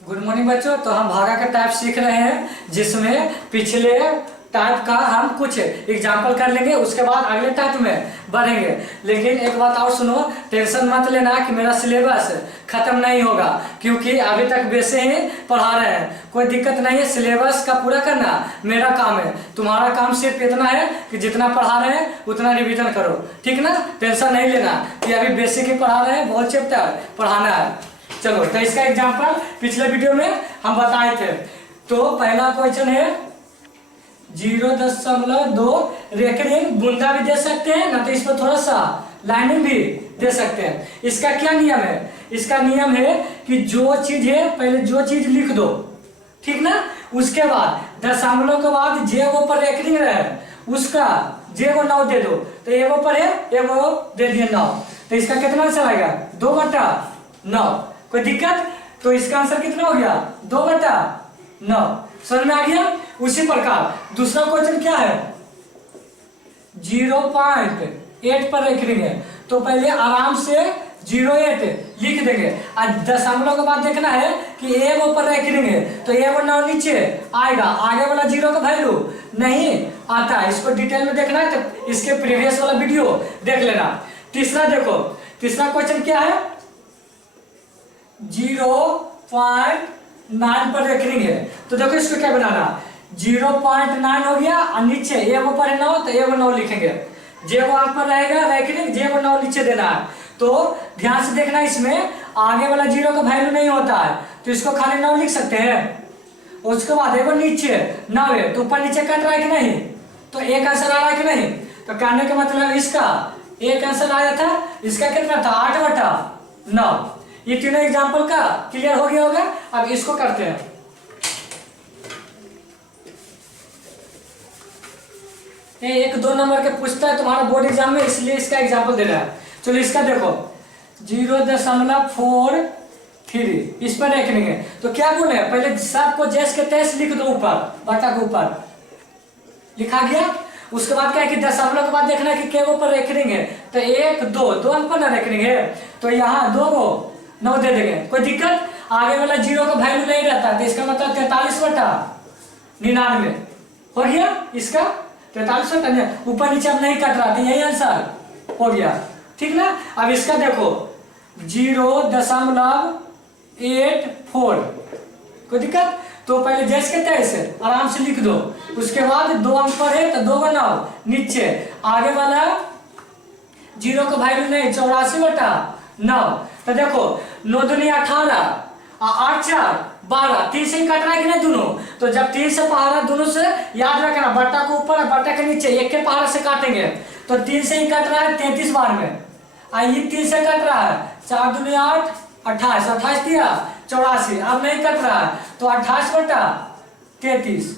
Good morning बच्चों। तो हम भागा का टाइप सीख रहे हैं, जिसमें पिछले टाइप का हम कुछ एग्जाम्पल कर लेंगे, उसके बाद अगले टाइप में बढ़ेंगे। लेकिन एक बात और सुनो, टेंशन मत लेना कि मेरा सिलेबस खत्म नहीं होगा, क्योंकि अभी तक वैसे ही पढ़ा रहे हैं, कोई दिक्कत नहीं है। सिलेबस का पूरा करना मेरा काम है, तुम्हारा काम सिर्फ इतना है कि जितना पढ़ा रहे हैं उतना रिवीजन करो, ठीक ना। टेंशन नहीं लेना कि अभी बेसिक ही पढ़ा रहे हैं, बहुत चैप्टर पढ़ाना है। चलो, तो इसका एग्जाम्पल पिछले वीडियो में हम बताए थे। तो पहला क्वेश्चन है 0.2 रेकरिंग बूंदा भी दे सकते हैं ना, तो इस पर थोड़ा सा लाइनिंग भी दे सकते हैं। इसका क्या नियम है? इसका नियम है कि जो चीज है पहले जो चीज लिख दो, ठीक ना। उसके बाद दशमलव के बाद जे वो पर रेकरिंग रहे उसका जे वो 9 दे दो, तो एगो पर है एगो दे दिए 9, तो इसका कितना आंसर आएगा? 2/9। कोई दिक्कत? तो इसका आंसर कितना हो गया? 2/9। समझ में आ गया? उसी प्रकार दूसरा क्वेश्चन क्या है? 0.8 पर रेकरिंग है, तो पहले आराम से 0.8 लिख देंगे। और दशमलव के बाद देखना है कि एगो पर रेकरिंग है, तो एगो 9 नीचे आएगा, आगे वाला 0 का वैल्यू नहीं आता है। इसको डिटेल में देखना है तो इसके प्रीवियस वाला वीडियो देख लेना। तीसरा देखो, तीसरा क्वेश्चन क्या है? 0.9 पर रेकरिंग है, तो देखो इसको क्या बनाना, 0.9 हो गया और नीचे एगो पर 9, तो एगो 9 लिखेंगे। जे वो पर रहेगा रेकरिंग, जे वो 9 नीचे देना है। तो ध्यान से देखना, इसमें आगे वाला 0 का वैल्यू नहीं होता है, तो इसको खाली 9 लिख सकते हैं। उसके बाद एगो नीचे 9 है, तो ऊपर नीचे कट रहा है कि नहीं, तो एक आंसर आ रहा है कि नहीं। तो कहने का मतलब इसका एक आंसर आया था, इसका कितना था? 8/9। ये तीनों एग्जाम्पल का क्लियर हो गया होगा। अब इसको करते हैं। ये 1-2 नंबर के पूछता है तुम्हारा बोर्ड एग्जाम में, इसलिए इसका एग्जाम्पल दे रहा है। चलो इसका देखो 0.43 इस पर रेकरिंग है, तो क्या बोले पहले सबको जैस के तैस लिख दो, ऊपर बटा के ऊपर लिखा गया। उसके बाद क्या है कि दशमलव के बाद देखना है कि के ऊपर रेकरिंग है, तो 1 2 अंक पर ना रेकरिंग है, तो यहाँ 2 को 9 दे देंगे। कोई दिक्कत? आगे वाला 0 का वैल्यू नहीं रहता, तो इसका मतलब 43/99 हो गया। इसका 43/99 ऊपर नीचे अब नहीं कट रहा, तो यही आंसर हो गया, ठीक ना। अब इसका देखो 0.84, कोई दिक्कत? तो पहले जैसे के तैसे आराम से लिख दो। उसके बाद 2 अंक पर है तो 2 का 9 नीचे, आगे वाला 0 का वैल्यू नहीं, 84/9। तो देखो 9 दूनी 18 और 8 4 12, 3 से ही कट रहा है कि नहीं दोनों। तो जब 3 से पहाड़ा दोनों से याद रखना, बट्टा को ऊपर और बट्टा के नीचे एक के पहाड़ा से काटेंगे, तो 3 से ही कट रहा है 33 बार में। ये 3 से कट रहा है, 4 दूनी 8 28, 28 दिया 84, अब नहीं कट रहा है, तो 28/33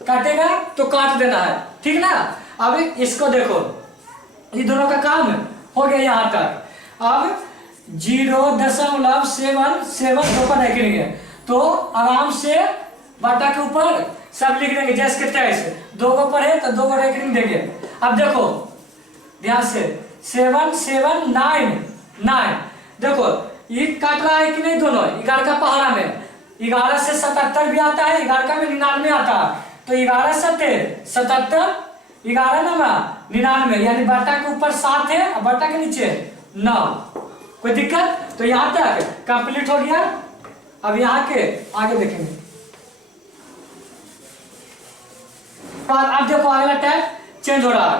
काटेगा तो काट देना है, ठीक ना। अब इसको देखो, ये दोनों का काम हो गया यहाँ तक। अब 0.772 पर रेकरिंग है, तो आराम से बटा के ऊपर सब लिख देंगे जैसे के तैसे। 2 को पर है तो 2 को रेकरिंग देंगे। अब देखो ध्यान से 7 7 9 9, देखो ये काट रहा है कि नहीं दोनों। 11 का पहाड़ा में 11 से 77 भी आता है, 11 का में 99 आता है, तो 11 7 77, 11 नमा 99, यानी बटा के ऊपर 7 है और बटा के नीचे 9। कोई दिक्कत? तो यहाँ तक कंप्लीट हो गया। अब यहाँ के आगे देखेंगे। अब देखो अगला टाइप चेंज हो रहा है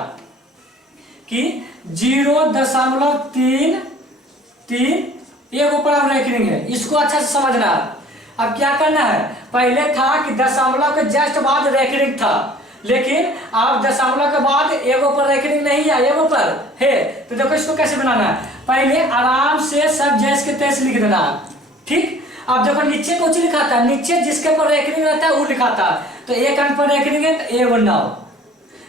कि 0.33 एक ऊपर अब रेकरिंग है, इसको अच्छा से समझना है। अब क्या करना है, पहले था कि दशमलव के जस्ट बाद रेकरिंग था, लेकिन अब दशमलव के बाद एगो पर रेकरिंग नहीं है, एगो पर है। तो देखो इसको कैसे बनाना है, पहले आराम से सब जैस के तैस लिख देना, ठीक। अब देखो नीचे कुछ लिखा था, नीचे जिसके पर रेकरिंग रहता है वो लिखा था, तो 1 अंक पर रेकरिंग है तो एगो 9।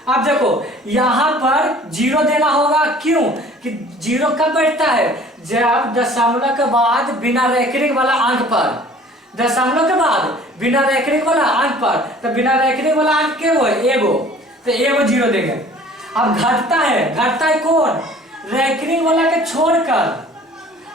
अब देखो यहाँ पर 0 देना होगा, क्यों कि 0 कब बैठता है? जब दशमलव के बाद बिना रेकरिंग वाला अंक पर, दशमलव के बाद बिना रेकरिंग वाला अंक पर, तो बिना रेकरिंग वाला अंक के वो एगो, तो एगो 0 देंगे। अब घटता है कौन? रेकरिंग वाला के छोड़कर,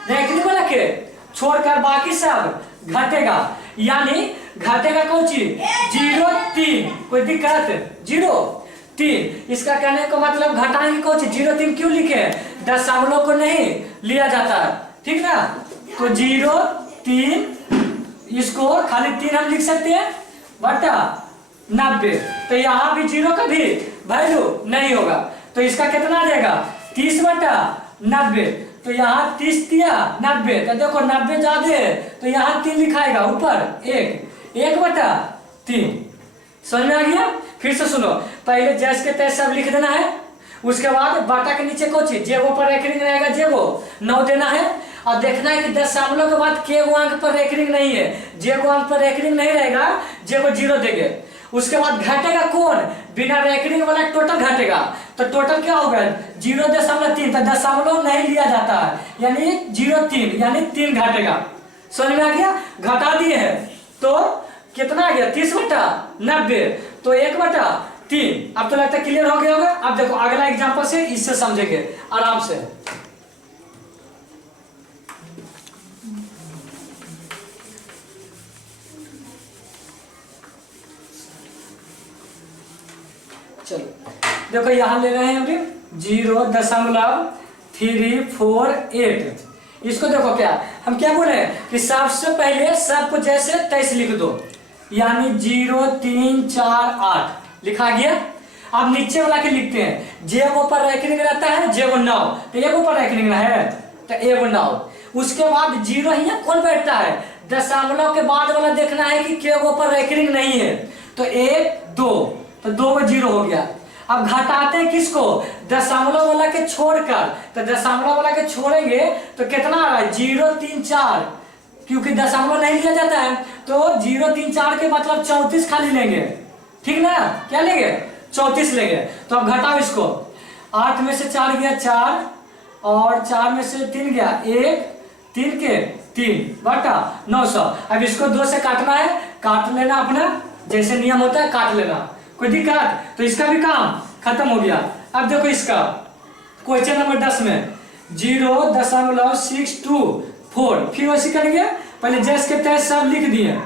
रेकरिंग वाला के छोड़कर बाकी सब घटेगा। यानी घटेगा कौन चीज 0.3, कोई दिक्कत 0.3। इसका कहने का मतलब घटाएंगे कौन चीज 0.3 क्यों लिखे, दशमलव को नहीं लिया जाता है, ठीक ना। तो 0.3 इसको खाली 3 हम लिख सकते हैं बटा 90। तो यहाँ भी 0 का भी वैल्यू नहीं होगा, तो इसका कितना आ जाएगा 30 बटा 90। तो यहाँ 30 दिया 90, तो देखो 90 ज्यादा है तो यहाँ 3 लिखाएगा, ऊपर 1 बटा 3। समझ में आ गया। फिर से सुनो, पहले जैस के तैस सब लिख देना है, उसके बाद बाटा के नीचे कौन चीज जेगो पर रेकरिंग रहेगा, जेगो 9 देना है। और देखना है कि दशमलव के बाद के गो अंक पर रेकरिंग नहीं है, जेगो अंक पर रेकरिंग नहीं रहेगा, जेगो 0 देंगे। उसके बाद घटेगा कौन, बिना रेकरिंग वाला टोटल घटेगा। तो टोटल क्या होगा 0.3, तो दशमलव नहीं लिया जाता है, यानी 0.3 यानी 3 घटेगा। समझ में आ गया। घटा दिए है तो कितना आ गया 30 बटा 90, तो 1 बटा 3। अब तो लगता है क्लियर हो गया होगा। अब देखो अगला एग्जांपल से इससे समझेंगे आराम से। चलो देखो यहां ले रहे हैं हम 0.348। इसको देखो क्या हम क्या बोले कि सबसे पहले सबको जैसे तैसे लिख दो, यानी 0.348 लिखा गया। अब नीचे वाला के लिखते हैं, जेगो पर रेकरिंग रहता है जेगो 9, तो एगो पर रेकरिंग है तो एगो 9। उसके बाद 0 ही कौन बैठता है, दशमलव के बाद वाला देखना है कि केगो पर रेकरिंग नहीं है, तो 1 2, तो 2 को 0 हो गया। अब घटाते हैं किसको, दशमलव वाला के छोड़कर, तो दशमलव वाला के छोड़ेंगे तो कितना आ रहा है 0.34, क्योंकि दशमलव नहीं लिया जाता है, तो 0.34 के मतलब 34 खाली लेंगे, ठीक ना। क्या लेंगे 34 लेंगे। तो अब घटाओ इसको, 8 में से 4 गया 4, और 4 में से 3 गया 1, 3 के 3 बटा 900। अब इसको 2 से काटना है, काट लेना अपना जैसे नियम होता है, काट लेना, कोई दिक्कत। तो इसका भी काम खत्म हो गया। अब देखो इसका क्वेश्चन नंबर 10 में 0.624, फिर वैसे करेंगे, पहले जैस के तैस सब लिख दिए।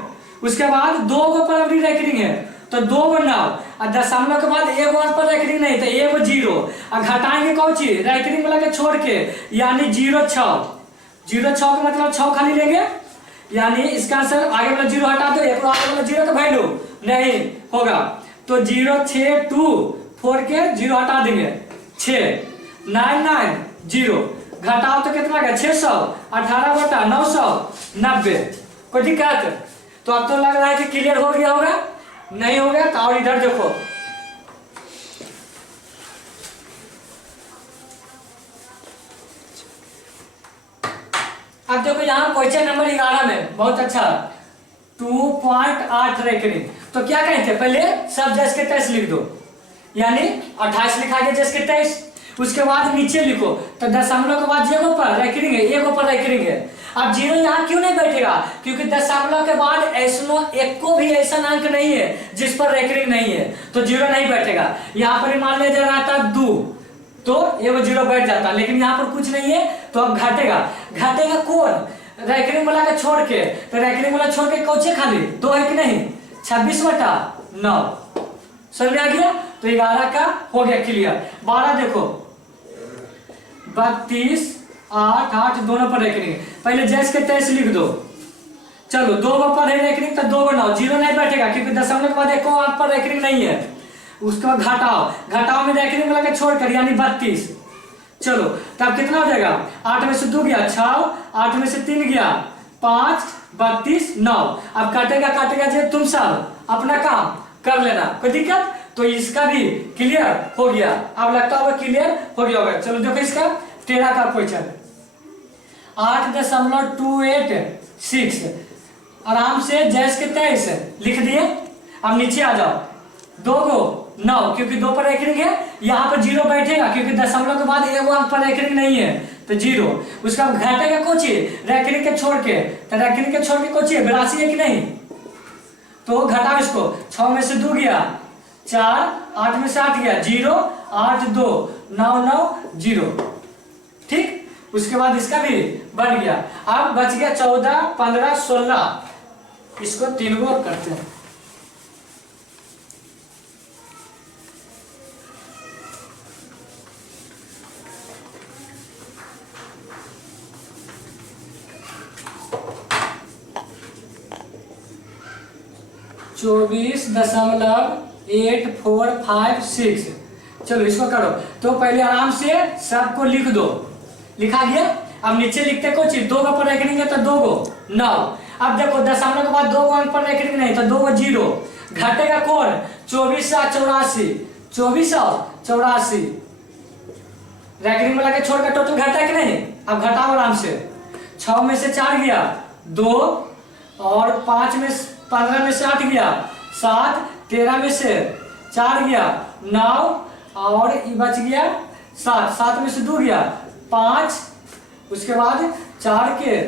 उसके बाद 2 गो पर अभी रेकरिंग है तो 2 गो 9, और दशमलव के बाद 1 गो पर रेकरिंग नहीं तो 1 गो 0, और घटाएंगे कौन चीज रेकरिंग वाला के छोड़ के, यानी 0.6 का मतलब 6 खाली लेंगे, यानी इसका आंसर आगे वाला 0 हटा दो, एक आगे वाला 0 का वैल्यू नहीं होगा, तो 0.624 के 0 हटा देंगे 6,990। घटाओ तो कितना गया 600, 18 बटा 990। कोई दिक्कत। तो अब तो लग रहा है कि क्लियर हो गया होगा, नहीं हो गया तो और इधर देखो, अब देखो यहाँ क्वेश्चन नंबर 11 में बहुत अच्छा 2.8 रेकरिंग। तो क्या कहें थे, पहले सब जैस के तैस लिख दो, यानी 28 लिखा गया जैस के तैस। उसके बाद नीचे लिखो, तो दशमलव के बाद जेगो पर रेकरिंग है, एगो पर रेकरिंग है। अब 0 यहाँ क्यों नहीं बैठेगा, क्योंकि दशमलव के बाद ऐसनो एक को भी ऐसा अंक नहीं है जिस पर रेकरिंग नहीं है, तो 0 नहीं बैठेगा। यहाँ पर मान लिया जा रहा था 2, तो एगो 0 बैठ जाता, लेकिन यहाँ पर कुछ नहीं है तो अब घटेगा। घटेगा कौन, रेकरिंग वाला का छोड़ के, तो रेकरिंग वाला छोड़ के कौचे खाली 2 है कि नहीं, 26 बटा 9। समझ में आ गया। तो 11 का हो गया क्लियर। 12 देखो 32, 8, 8 दोनों पर रेकरिंग, पहले जैस के तैस लिख दो। चलो 2 गो पर है रेकरिंग तो 2 गो 9, 0 नहीं बैठेगा क्योंकि दशमलव के बाद एक अंक पर रेकरिंग नहीं है। उसके बाद घटाओ में रेकरिंग वाला के छोड़कर, यानी 32। चलो तब कितना हो जाएगा, 8 में से 2 गया 6, 8 में से 3 गया 5, 32, 9। अब काटेगा जो तुम सब अपना काम कर लेना, कोई दिक्कत। तो इसका भी क्लियर हो गया, अब लगता होगा क्लियर हो गया होगा। चलो देखो इसका 13 का क्वेश्चन 8.286, आराम से जैस के तैस लिख दिए। अब नीचे आ जाओ, 2 गो 9, क्योंकि 2 पर रेकरिंग है, यहाँ पर 0 बैठेगा क्योंकि दशमलव के बाद एगो अंक पर रेकरिंग नहीं है तो 0। उसका घटेगा कौन चीज रेकरिंग के छोड़ के, तो रेकरिंग के छोड़ के कौन चीज 82 है कि नहीं, तो घटाओ इसको। 6 में से 2 गया 4, 8 में से 8 गया 0, 8 2 9 9 0, ठीक। उसके बाद इसका भी बन गया। अब बच गया 14, 15, 16, इसको 3 को करते हैं। चौबीस 24.845 चलो इसको करो। तो पहले आराम से सबको लिख दो। लिखा गया। अब नीचे लिखते कुछ 2 को पर रखेंगे तो 2 को 9। अब देखो दशमलव के बाद 2 को अंक पर रखेंगे नहीं तो 2 को 0 घटेगा कौन 24 और 84 24 और 84 रैकरिंग में लगे छोड़ का टोटल घटा है कि नहीं। अब घटाओ आराम से 6 में से 4 गया 2 और 5 में 15 में से 8 गया 7 13 में से 4 गया 9 और ये बच गया 7 में से 2 गया 5 उसके बाद 4 के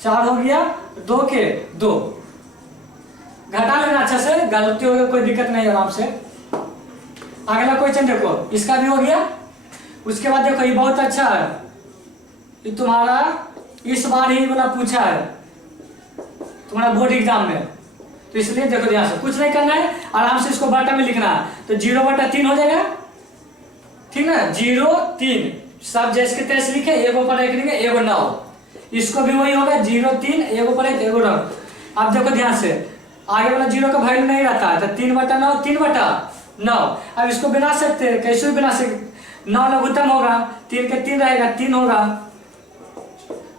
4 हो गया 2 के 2 घटा लेना अच्छा से गलती हो गई कोई दिक्कत नहीं आराम से। अगला क्वेश्चन देखो इसका भी हो गया। उसके बाद देखो ये बहुत अच्छा है ये तुम्हारा इस बार ही वाला पूछा है तुम्हारा बोर्ड एग्जाम में तो इसलिए देखो ध्यान से कुछ नहीं करना है आराम से इसको बटा में लिखना है तो 0/3 हो जाएगा ठीक ना 0 3 सब जैसे के तैसे लिखे एगो पर एक लिखे एगो 9 इसको भी वही होगा 0 3 एगो पर एक एगो 9। अब देखो ध्यान से आगे वाला 0 का वैल्यू नहीं रहता है तो 3/9 3/9। अब इसको बना सकते हैं कैसे भी बना सकते 9 लघुत्तम होगा 3 के 3 रहेगा 3 होगा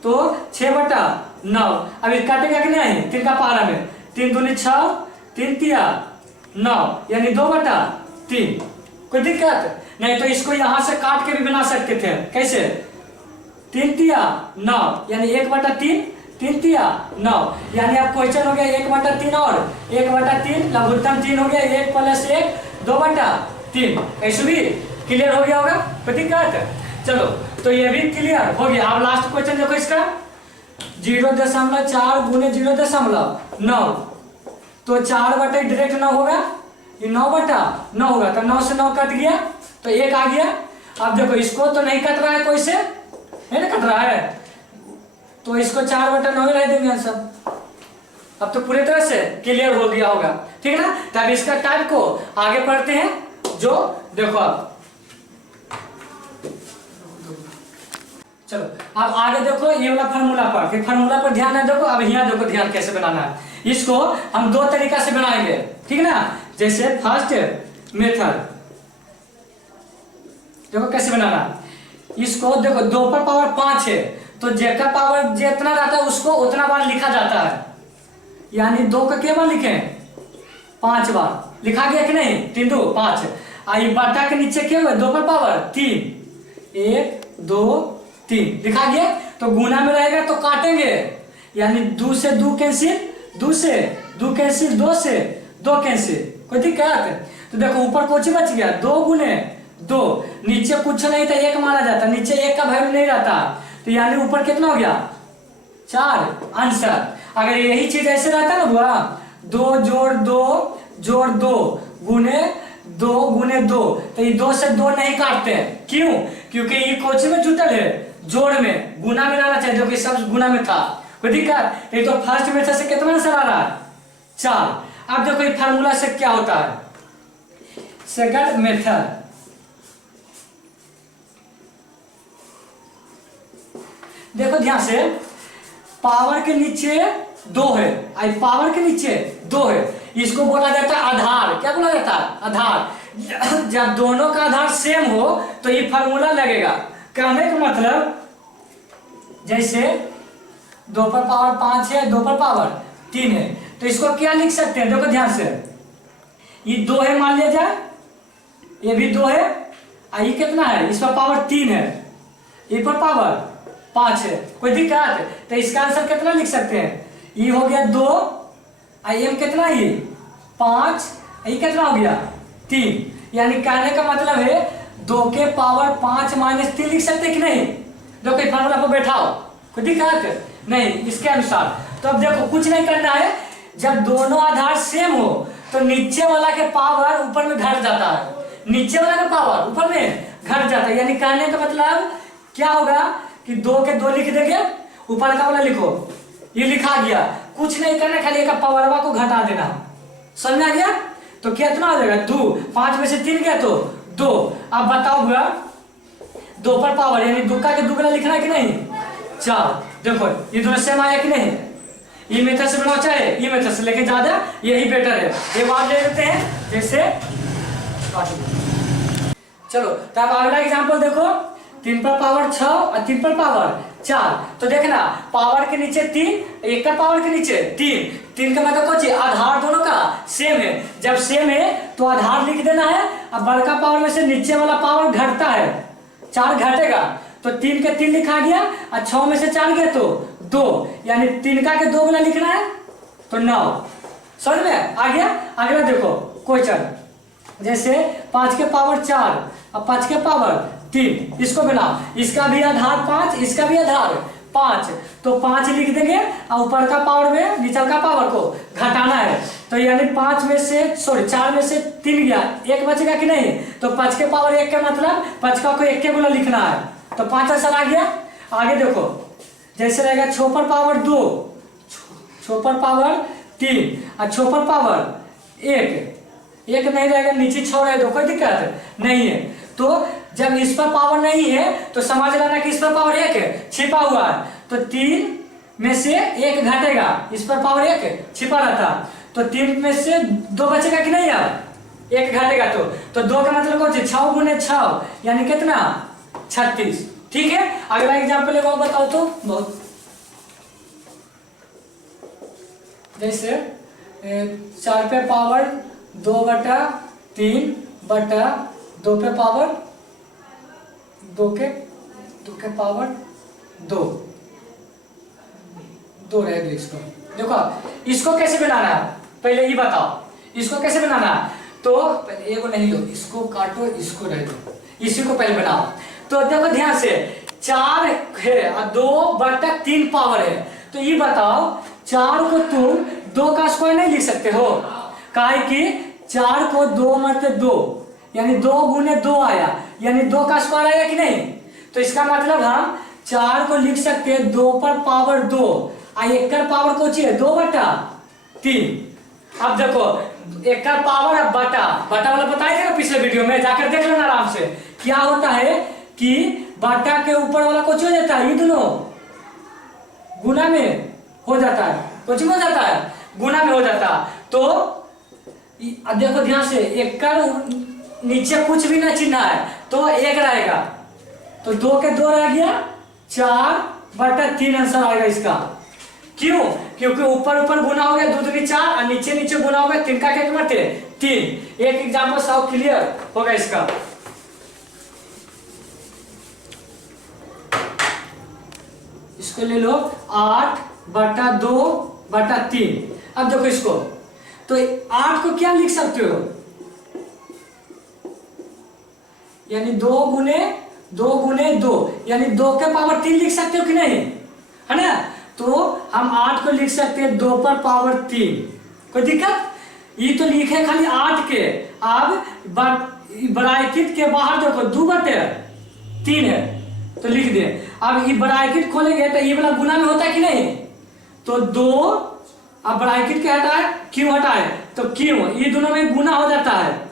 तो 6/9। अब ये काटेगा कि नहीं 3 का पारा में 3 दूनी 6 3 तिया 9 यानी 2/3 कोई दिक्कत नहीं। तो इसको यहाँ से काट के भी बना सकते थे कैसे 3 तिया 9 यानी 1/3 3 तिया 9 यानी अब क्वेश्चन हो गया 1/3 और 1/3 लघुत्तम 3 हो गया 1 + 1 2/3 ऐसे भी क्लियर हो गया होगा कोई दिक्कत। चलो तो ये भी क्लियर हो गया। अब लास्ट क्वेश्चन देखो इसका 0.4 गुने 0.9 तो 4/9 डायरेक्ट 9 होगा ये 9/9 होगा तो 9 से 9 कट गया तो 1 आ गया। अब देखो इसको तो नहीं कट रहा है कोई से नहीं ना कट रहा है तो इसको 4/9 रह देंगे सब। अब तो पूरी तरह से क्लियर हो गया होगा ठीक है ना। तब इसका टाइप को आगे पढ़ते हैं जो देखो अब चलो अब आगे देखो ये वाला फार्मूला पर फार्मूला पर ध्यान है देखो। अब यहाँ देखो ध्यान कैसे बनाना है इसको हम 2 तरीका से बनाएंगे ठीक है ना। जैसे फर्स्ट मेथड देखो कैसे बनाना इसको देखो 2 पर पावर 5 है तो जेका पावर जितना रहता है उसको उतना बार लिखा जाता है यानी 2 का क्या बार लिखे 5 बार लिखा गया कि नहीं 3 2 5 आई बटा के नीचे क्या हुआ 2 पर पावर 3 1 2 3 लिखा गया तो गुना में रहेगा तो काटेंगे यानी 2 से 2 कैंसिल 2 से 2 कैंसिल 2 से 2 कैंसिल कोई दिक्कत। तो देखो ऊपर कुछ बच गया 2 गुने 2 नीचे कुछ नहीं था 1 माना जाता नीचे 1 का वैल्यू नहीं रहता तो यानी ऊपर कितना हो गया 4 आंसर। अगर यही चीज ऐसे रहता ना हुआ 2 जोड़ 2 जोड़ 2 गुने 2 गुने 2 तो ये 2 से 2 नहीं काटते क्यों क्योंकि ये कोच में जुटल है जोड़ में गुना में रहना चाहिए जो कि सब गुना में था कोई दिक्कत। तो फर्स्ट मेथड से कितना आंसर आ रहा है 4। अब देखो ये फार्मूला से क्या होता है सेकंड मेथड देखो ध्यान से पावर के नीचे 2 है आई पावर के नीचे 2 है इसको बोला जाता है आधार। क्या बोला जाता है आधार। जब दोनों का आधार सेम हो तो ये फार्मूला लगेगा। कहने का मतलब जैसे 2 पर पावर 5 है 2 पर पावर 3 है तो इसको क्या लिख सकते हैं देखो ध्यान से ये 2 है मान लिया जाए ये भी 2 है ये कितना है इस पर पावर 3 है ये पर पावर 5 है कोई दिक्कत। तो इसका आंसर कितना लिख सकते हैं ये हो गया 2 एम कितना ये 5 ये कितना हो गया 3 यानी कहने का मतलब है 2 के पावर 5 - 3 लिख सकते कि नहीं। देखो फार्मूला पर बैठाओ कोई दिक्कत नहीं इसके अनुसार। तो अब देखो कुछ नहीं करना है जब दोनों आधार सेम हो तो नीचे वाला के पावर ऊपर में घट जाता है नीचे वाला का पावर ऊपर में घट जाता है यानी कहने का मतलब क्या होगा कि 2 के 2 लिख देंगे ऊपर का वाला लिखो ये लिखा गया कुछ नहीं करना, खाली एक पावरवा को घटा देना। समझ में आ गया? तो कितना हो जाएगा 2, 5 में से 3 गया तो 2। अब बताओ भैया 2 पर पावर यानी दुक्का के दुगना लिखना है कि नहीं? 4। देखो ये दोनों सेम आया कि नहीं? ये मेथड से बनाओ चाहे ये मेथड से, लेकिन ज्यादा यही बेटर है। ये बात ले लेते हैं जैसे। चलो तो अब अगला एग्जांपल देखो, 3 पर पावर 6 और 3 पर पावर 4। तो देखना पावर के नीचे 3, एक का पावर के नीचे 3 का मतलब कुछ आधार दोनों का सेम है। जब सेम है तो आधार लिख देना है। अब बड़का पावर में से नीचे वाला पावर घटता है, 4 घटेगा तो 3 के 3 लिखा गया और 6 में से 4 गया तो 2, यानी 3 का के 2 गुना लिखना है तो 9। समझ में आ गया? अगला देखो क्वेश्चन, जैसे 5 के पावर 4 और 5 के पावर 3, इसको बनाओ। इसका भी आधार 5, इसका भी आधार 5, तो 5 लिख देंगे और ऊपर का पावर में नीचे का पावर को घटाना है। तो यानी 4 में से 3 गया, 1 बचेगा कि नहीं? तो 5 के पावर 1 के मतलब 5 का को 1 के गुना लिखना है, तो 5 आंसर आ गया। आगे देखो जैसे रहेगा 6 पर पावर 2, 6 पर पावर 3 और 6 पर पावर 1 नहीं रहेगा, नीचे 6 रहेगा, कोई दिक्कत नहीं है। तो जब इस पर पावर नहीं है तो समझ लेना कि इस पर पावर 1 है, छिपा हुआ है, तो 3 में से 1 घटेगा, इस पर पावर 1 छिपा रहता, तो 3 में से 2 बचेगा कि नहीं? यार 1 घटेगा तो 2 का मतलब कौन? 6 गुने 6 यानी कितना? 36। ठीक है, अगला एग्जाम्पल एक और बताओ तो बहुत, जैसे 4 पे पावर 2/3 बटा 2 पे पावर 2 के पावर 2 रहेगा। इसको देखो इसको कैसे बनाना है पहले ये बताओ, इसको कैसे बनाना है? तो पहले एगो नहीं लो, इसको काटो, इसको रह दो, इसी को पहले बनाओ। तो देखो ध्यान से 4 है और 2/3 पावर है, तो ये बताओ 4 को तुम 2 का स्क्वायर नहीं लिख सकते हो, काहे कि 4 को 2 मरते 2 यानी 2 गुने 2 आया, यानी 2 का स्क्वायर आया कि नहीं? तो इसका मतलब हम 4 को लिख सकते हैं 2 पर पावर 2 और 1 का पावर को चाहिए 2/3। अब देखो 1 का पावर बटा वाला बताए थे ना पिछले वीडियो में, जाकर देख लेना आराम से। क्या होता है कि बटा के ऊपर वाला कुछ हो जाता है, ये दोनों गुना में हो जाता है, कुछ में हो जाता है, गुना में हो जाता है। तो अब देखो ध्यान से 1 का नीचे कुछ भी ना चिन्ह है तो 1 रहेगा, तो 2 के 2 रह गया, 4/3 आंसर आएगा इसका। क्यों? क्योंकि ऊपर गुना हो गया 2 दूनी 4 और नीचे गुना हो गया 3 का क्या कीमत है 3। एक एग्जाम्पल सब क्लियर होगा इसका। इसको ले लो 8/2/3। अब देखो इसको, तो 8 को क्या लिख सकते हो, यानी 2 गुने 2 यानी 2 के पावर 3 लिख सकते हो कि नहीं, है ना? तो हम 8 को लिख सकते हैं 2 पर पावर 3, कोई दिक्कत? ये तो लिखे खाली 8 के। अब ब्रैकेट के बाहर देखो 2/3 है तो लिख दे। अब ये ब्रैकेट खोलेंगे तो ये वाला गुना में होता है कि नहीं? तो 2 अब ब्रैकेट क्या हटाए, क्यों हटाए, तो क्यों ये दोनों में गुना हो जाता है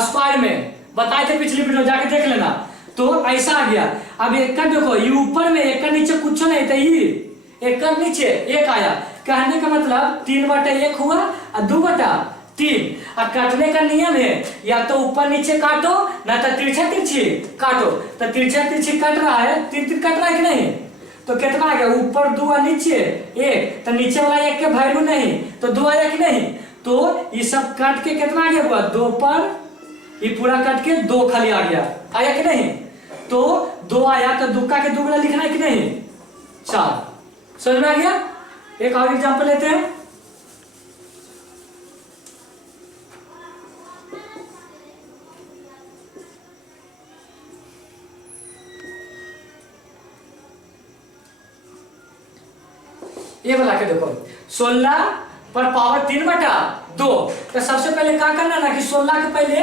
स्क्वायर में, बताए थे पिछली वीडियो, जाके देख लेना। तो ऐसा आ गया। अब 1 का देखो ये ऊपर में 1 का नीचे कुछ नहीं था, ये 1 का नीचे 1 आया, कहने का मतलब 3/1 हुआ और 2/3। और काटने का नियम है या तो ऊपर नीचे काटो ना तो तिरछा तिरछी काटो, तो तिरछा तिरछी कट रहा है, 3 कट रहा है कि नहीं? तो कितना आ गया, ऊपर 2 और नीचे 1, तो नीचे वाला 1 के वैल्यू नहीं तो 2 आया कि नहीं? तो ये सब काट के कितना आ गया हुआ 2 पर, ये पूरा कट के 2 खाली आ गया, आया कि नहीं? तो 2 आया तो दुक्का के दुगना लिखना है कि नहीं? 4। समझ में आ गया? एक और एग्जांपल लेते हैं। ये वाला के देखो 16 पर पावर 3/2। तो सबसे पहले क्या करना ना कि 16 के पहले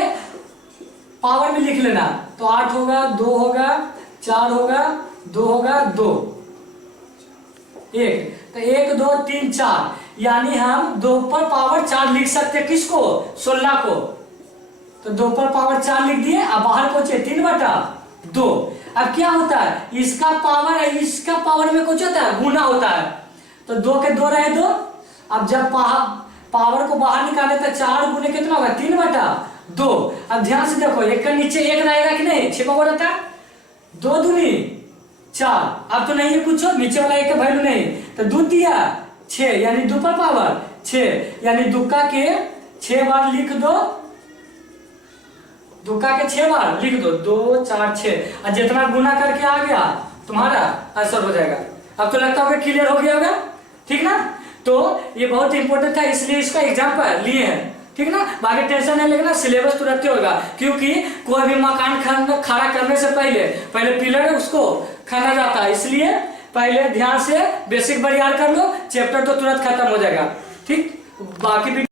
पावर में लिख लेना, तो 8 होगा, 2 होगा, 4 होगा, 2 होगा, 2। 1, तो 1 2 3 4, यानी हम 2 पर पावर 4 लिख सकते हैं। किसको? 16 को। तो 2 पर पावर 4 लिख दिए। अब बाहर पहुंचे 3/2। अब क्या होता है, इसका पावर में कुछ होता है, गुना होता है। तो 2 के 2 रहे 2। अब जब पावर को बाहर निकाले तो 4 गुने कितना होगा, 3/2। अब ध्यान से देखो, एक का नीचे 1 रहेगा कि नहीं, 6 पावर रहता है। 2 दूनी 4, अब तो नहीं है कुछ, नीचे वाला 1 का वैल्यू नहीं, तो 2 दिया 6, यानी 2 पर पावर 6, यानी दुक्का के 6 बार लिख दो। दुक्का के 6 बार लिख दो, 2 4 6, और जितना गुना करके आ गया तुम्हारा आंसर हो जाएगा। अब तो लगता होगा क्लियर हो गया होगा, ठीक ना। तो ये बहुत इंपॉर्टेंट था, इसलिए इसका एग्जाम्पल लिए हैं, ठीक ना। बाकी टेंशन नहीं लेना, सिलेबस तुरंत होगा, क्योंकि कोई भी मकान खड़ा करने से पहले पिलर उसको खाना जाता है, इसलिए पहले ध्यान से बेसिक बरियार कर लो, चैप्टर तो तुरंत खत्म हो जाएगा, ठीक। बाकी